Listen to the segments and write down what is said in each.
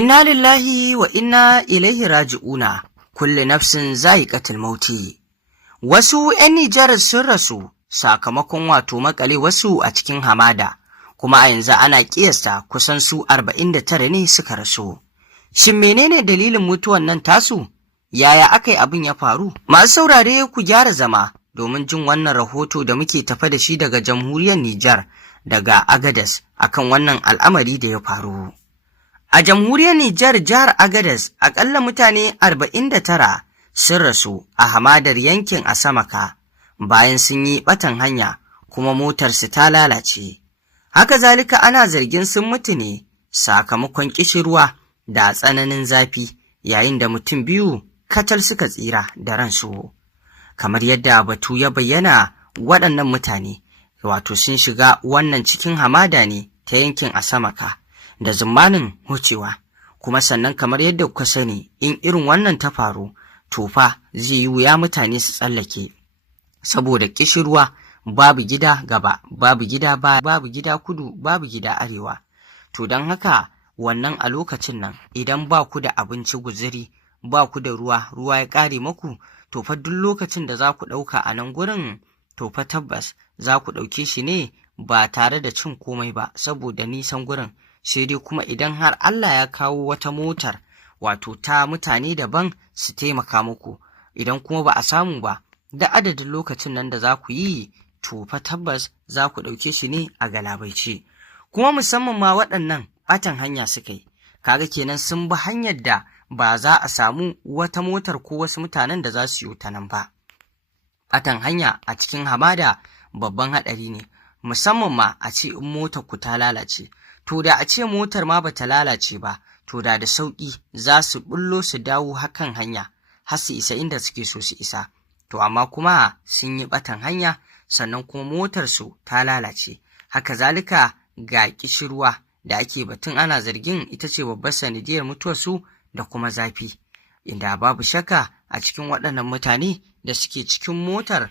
Inna lillahi wa inna ilaihi raji'una, kulli nafsin za'iqatul mauti. Wasu ‘yan Nijar sun rasu sakamakon makale wasu a cikin hamada, kuma a yanzu ana ƙiyasta kusan su 49 ne suka rasu. Shin menene dalilin mutuwan nan tasu? Yaya aka yi abin ya faru? Masu saurare ku gyara zama domin jin wannan rahoto da muke tafa da shi daga jamhuriyar Nijar, daga Agadez, akan wannan al'amari da ya faru. A jamhuriyar Nijar jihar Agadez, aƙalla mutane 49 sun rasu a hamadar yankin Asamaka bayan sun yi ɓatan hanya kuma motarsu ta lalace. Haka zalika ana zargin sun mutu ne sakamakon ƙishirwa da tsananin zafi, yayin da mutum 2 kacal suka tsira da ransu. Kamar yadda batu ya bayyana, waɗannan mutane sun shiga wannan cikin hamada ne ta yankin Asamaka da zummanin wucewa, kuma sannan kamar yadda kuka sani, in irin wannan ta faru to fa zai yi wuya mutane su tsallake, saboda ƙishirwa, babu gida gaba, babu gida baya, babu gida kudu, babu gida arewa. To don haka wannan a lokacin nan idan ba ku da abinci guzuri, ba ku da ruwa ya ƙare maku, to fa duk lokacin da za ku ɗauka a nan gurin, to fa tabbas za ku ɗauke shi ne ba tare da cin komai ba, saboda nisan gurin. Sai dai kuma idan har Allah ya kawo wata motar ta mutane daban su taimaka muku, idan kuma ba a samu ba, da adadin lokacin nan da za ku yi, to fa tabbas za ku ɗauke shi ne a galabaice. Kuma musamman ma waɗannan ɓatan hanya suka yi, kaga kenan sun bi hanyar da ba za a samu wata motar ko wasu mutanen da za su yi ta nan ba. Ɓatan hanya a cikin hamada babban haɗari ne, musamman ma a ce in motar ku ta lalace. To da a ce motar ma bata lalace ba, to da sauƙi za su bullo su dawo hakan hanya har su isa inda suke so su isa. To amma kuma sun yi ɓatan hanya, sannan kuma motar su ta lalace. Haka zalika ga ƙishirwa da ake batun ana zargin ita ce babbar sanadiyar mutuwar su, da kuma zafi, inda babu shakka a cikin waɗannan mutane da suke cikin motar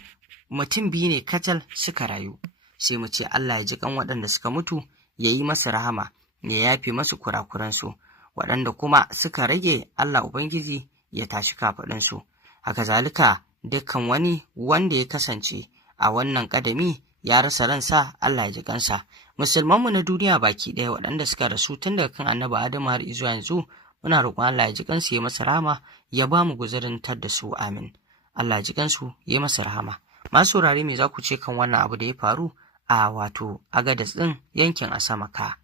mutum 2 ne kacal suka rayu. Sai mu ce Allah ya ji kan waɗanda suka mutu, ya yi masu rahama, ya yafe masu kurakuransu, waɗanda kuma suka rage Allah Ubangiji ya tashi kafaɗinsu. Haka zalika dukkan wani wanda ya kasance a wannan ƙadami ya rasa ransa, Allah ya ji kansa. Musulmanmu na duniya baki ɗaya waɗanda suka rasu tun daga kan Annabi Adamu har zuwa yanzu, muna roƙon Allah ya ji kansu, ya masa rahama, ya ba mu guzurin tar da su, amin. Allah ya ji kansu, ya masa rahama. Masu saurare, me za ku ce kan wannan abu da ya faru a Agadez ɗin yankin Asamaka?